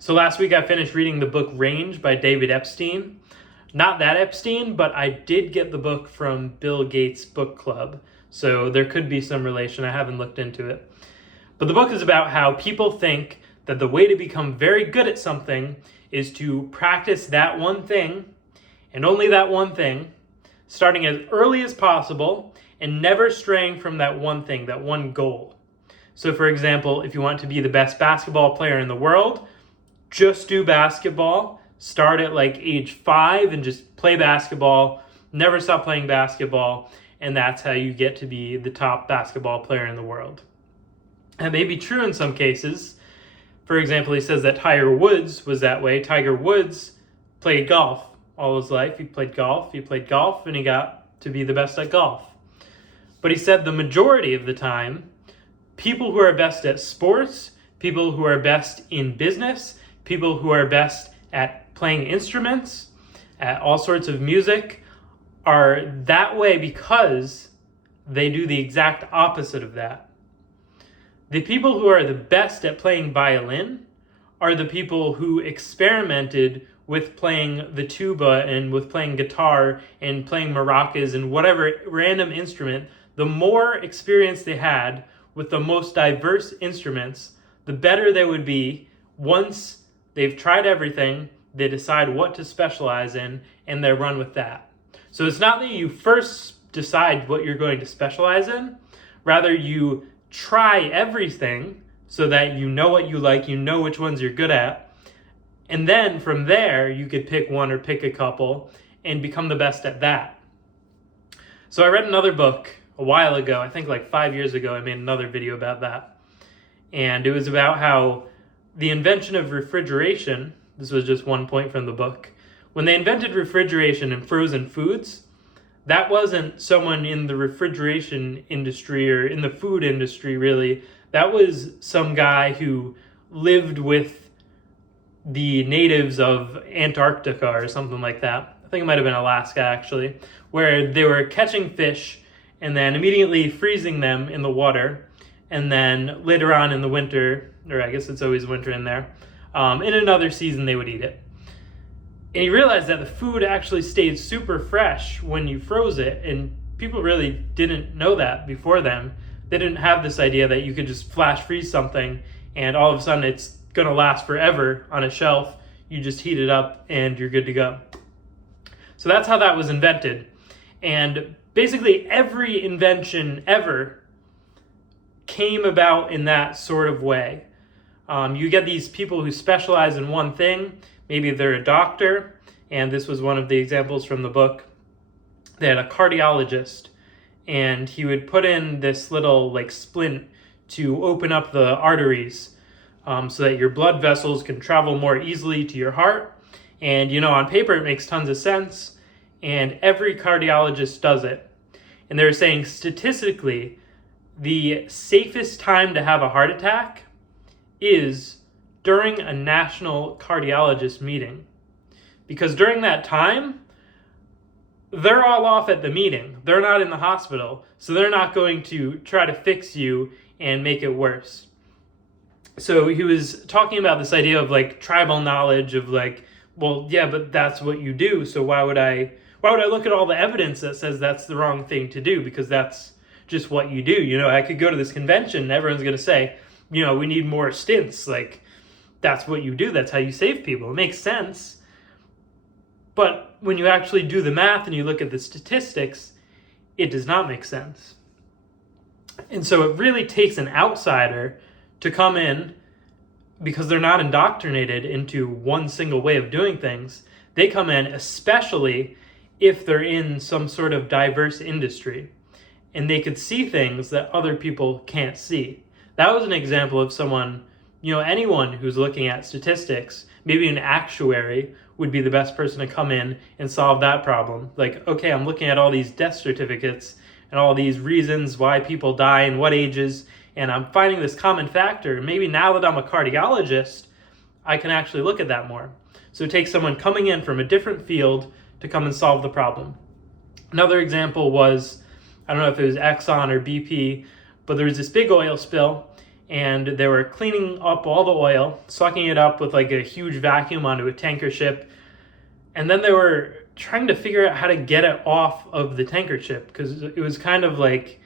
So last week I finished reading the book Range by David Epstein. Not that Epstein, but I did get the book from Bill Gates' book club. So there could be some relation. I haven't looked into it. But the book is about how people think that the way to become very good at something is to practice that one thing and only that one thing, starting as early as possible and never straying from that one thing, that one goal. So for example, if you want to be the best basketball player in the world, just do basketball, start at like age 5 and just play basketball, never stop playing basketball, and that's how you get to be the top basketball player in the world. That may be true in some cases. For example, he says that Tiger Woods was that way. Tiger Woods played golf all his life. He played golf, and he got to be the best at golf. But he said the majority of the time, people who are best at sports, people who are best in business, people who are best at playing instruments, at all sorts of music, are that way because they do the exact opposite of that. The people who are the best at playing violin are the people who experimented with playing the tuba and with playing guitar and playing maracas and whatever random instrument. The more experience they had with the most diverse instruments, the better they would be. Once they've tried everything, they decide what to specialize in, and they run with that. So it's not that you first decide what you're going to specialize in, rather you try everything so that you know what you like, you know which ones you're good at, and then from there you could pick one or pick a couple and become the best at that. So I read another book a while ago, I think like 5 years ago. I made another video about that, and it was about how the invention of refrigeration, this was just one point from the book, when they invented refrigeration and frozen foods, that wasn't someone in the refrigeration industry or in the food industry really. That was some guy who lived with the natives of Antarctica or something like that. I think it might have been Alaska actually, where they were catching fish and then immediately freezing them in the water, and then later on in the winter, or I guess it's always winter in there, in another season they would eat it. And he realized that the food actually stayed super fresh when you froze it, and people really didn't know that before then. They didn't have this idea that you could just flash freeze something and all of a sudden it's gonna last forever on a shelf. You just heat it up and you're good to go. So that's how that was invented. And basically every invention ever came about in that sort of way. You get these people who specialize in one thing. Maybe they're a doctor, and this was one of the examples from the book. They had a cardiologist, and he would put in this little like splint to open up the arteries so that your blood vessels can travel more easily to your heart. And on paper it makes tons of sense, and every cardiologist does it. And they're saying statistically, the safest time to have a heart attack is during a national cardiologist meeting. Because during that time, they're all off at the meeting. They're not in the hospital, so they're not going to try to fix you and make it worse. So he was talking about this idea of like tribal knowledge of like, well, yeah, but that's what you do, so why would I look at all the evidence that says that's the wrong thing to do, because that's just what you do. I could go to this convention and everyone's going to say, we need more stints. Like, that's what you do. That's how you save people. It makes sense. But when you actually do the math and you look at the statistics, it does not make sense. And so it really takes an outsider to come in, because they're not indoctrinated into one single way of doing things. They come in, especially if they're in some sort of diverse industry, and they could see things that other people can't see. That was an example of someone, anyone who's looking at statistics, maybe an actuary would be the best person to come in and solve that problem. Like, okay, I'm looking at all these death certificates and all these reasons why people die and what ages, and I'm finding this common factor. Maybe now that I'm a cardiologist, I can actually look at that more. So it takes someone coming in from a different field to come and solve the problem. Another example was, I don't know if it was Exxon or BP, but there was this big oil spill, and they were cleaning up all the oil, sucking it up with like a huge vacuum onto a tanker ship, and then they were trying to figure out how to get it off of the tanker ship because it was kind of like,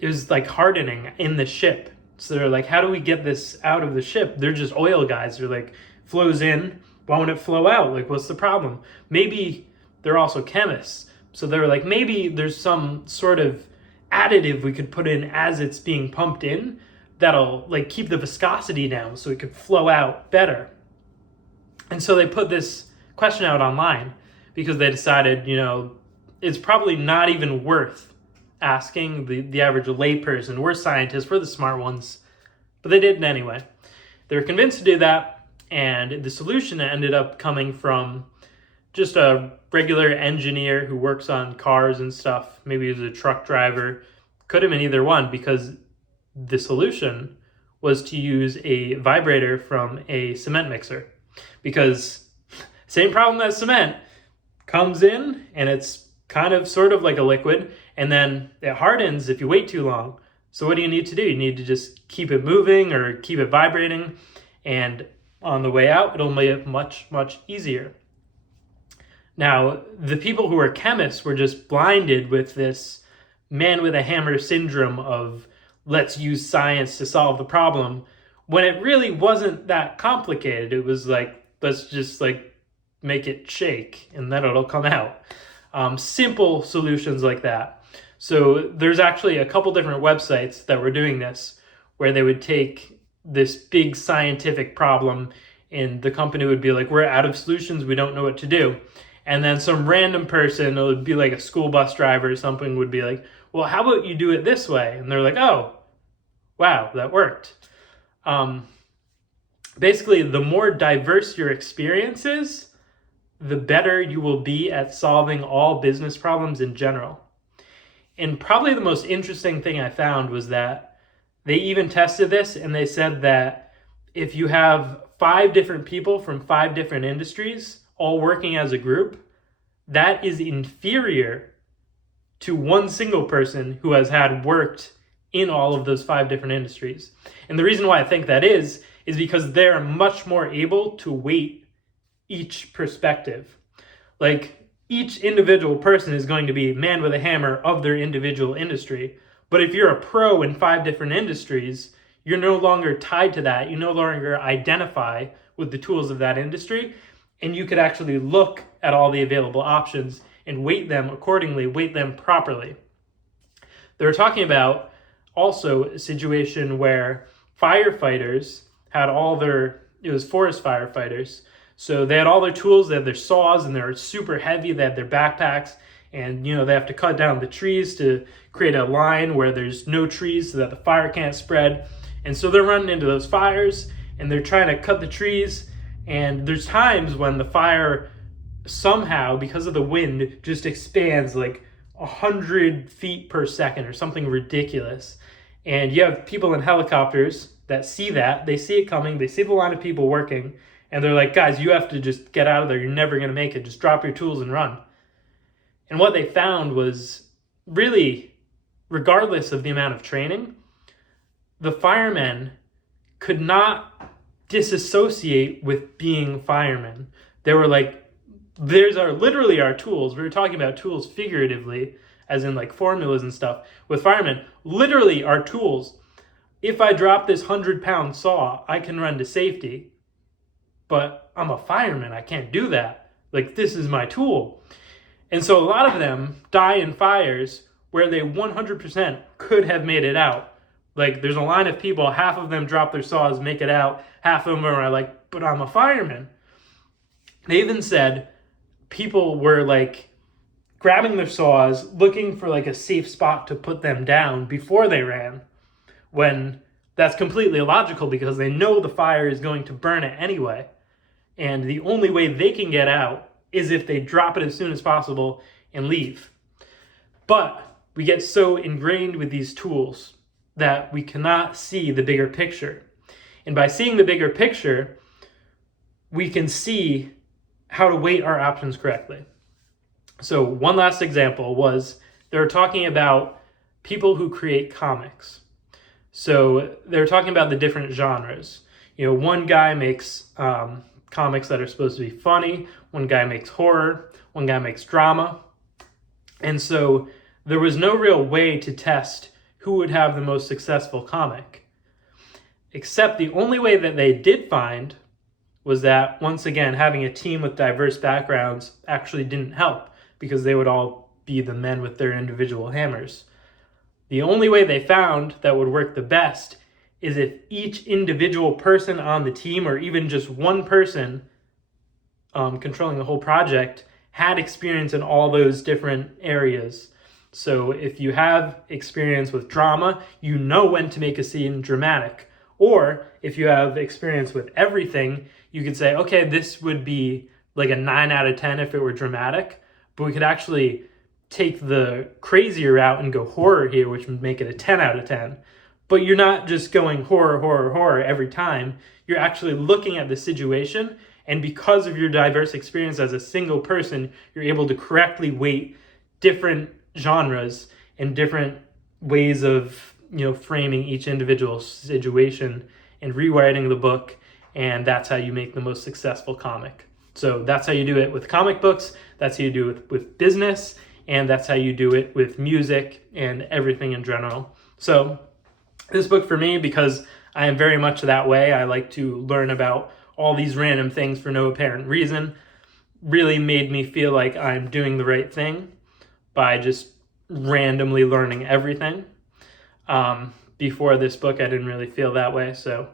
it was like hardening in the ship. So they're like, how do we get this out of the ship? They're just oil guys. They're like, flows in, why won't it flow out? Like, what's the problem? Maybe they're also chemists. So they were like, maybe there's some sort of additive we could put in as it's being pumped in that'll like keep the viscosity down so it could flow out better. And so they put this question out online because they decided, it's probably not even worth asking the average layperson. We're scientists, we're the smart ones. But they did it anyway. They were convinced to do that, and the solution ended up coming from just a regular engineer who works on cars and stuff. Maybe he was a truck driver. Could have been either one, because the solution was to use a vibrator from a cement mixer. Because same problem as cement, comes in and it's kind of sort of like a liquid, and then it hardens if you wait too long. So what do you need to do? You need to just keep it moving or keep it vibrating, and on the way out, it'll make it much, much easier. Now, the people who were chemists were just blinded with this man with a hammer syndrome of let's use science to solve the problem, when it really wasn't that complicated. It was like, let's just like make it shake and then it'll come out. Simple solutions like that. So there's actually a couple different websites that were doing this, where they would take this big scientific problem and the company would be like, we're out of solutions, we don't know what to do. And then some random person, it would be like a school bus driver or something, would be like, well, how about you do it this way? And they're like, oh, wow, that worked. Basically, the more diverse your experience is, the better you will be at solving all business problems in general. And probably the most interesting thing I found was that they even tested this, and they said that if you have 5 different people from 5 different industries all working as a group, that is inferior to one single person who has had worked in all of those 5 different industries. And the reason why I think that is because they're much more able to weight each perspective. Like, each individual person is going to be man with a hammer of their individual industry. But if you're a pro in 5 different industries, you're no longer tied to that. You no longer identify with the tools of that industry, and you could actually look at all the available options and weight them accordingly, weight them properly. They were talking about also a situation where firefighters had it was forest firefighters, so they had all their tools, they had their saws, and they're super heavy, they had their backpacks, and they have to cut down the trees to create a line where there's no trees so that the fire can't spread. And so they're running into those fires, and they're trying to cut the trees, and there's times when the fire somehow, because of the wind, just expands like 100 feet per second or something ridiculous. And you have people in helicopters that see that, they see it coming, they see the line of people working, and they're like, guys, you have to just get out of there, you're never going to make it, just drop your tools and run. And what they found was, really, regardless of the amount of training, the firemen could not disassociate with being firemen. They were like, literally our tools. We were talking about tools figuratively, as in like formulas and stuff. With firemen, literally our tools. If I drop this 100-pound saw, I can run to safety. But I'm a fireman, I can't do that. Like, this is my tool. And so a lot of them die in fires where they 100% could have made it out. Like, there's a line of people, half of them drop their saws, make it out, half of them are like, but I'm a fireman. They even said people were like grabbing their saws, looking for like a safe spot to put them down before they ran, when that's completely illogical because they know the fire is going to burn it anyway. And the only way they can get out is if they drop it as soon as possible and leave. But we get so ingrained with these tools that we cannot see the bigger picture. And by seeing the bigger picture, we can see how to weight our options correctly. So one last example was, they were talking about people who create comics. So they're talking about the different genres. One guy makes comics that are supposed to be funny, one guy makes horror, one guy makes drama. And so there was no real way to test who would have the most successful comic. Except the only way that they did find was that, once again, having a team with diverse backgrounds actually didn't help, because they would all be the men with their individual hammers. The only way they found that would work the best is if each individual person on the team, or even just one person controlling the whole project, had experience in all those different areas. So if you have experience with drama, you know when to make a scene dramatic. Or if you have experience with everything, you could say, okay, this would be like a 9 out of 10 if it were dramatic, but we could actually take the crazier route and go horror here, which would make it a 10 out of 10. But you're not just going horror, horror, horror every time. You're actually looking at the situation, and because of your diverse experience as a single person, you're able to correctly weight different genres and different ways of framing each individual situation and rewriting the book, and that's how you make the most successful comic. So that's how you do it with comic books, that's how you do it with business, and that's how you do it with music and everything in general. So this book for me, because I am very much that way, I like to learn about all these random things for no apparent reason, really made me feel like I'm doing the right thing by just randomly learning everything. Before this book, I didn't really feel that way. So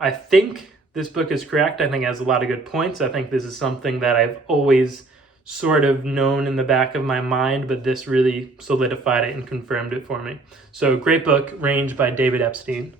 I think this book is correct. I think it has a lot of good points. I think this is something that I've always sort of known in the back of my mind, but this really solidified it and confirmed it for me. So great book, Range by David Epstein.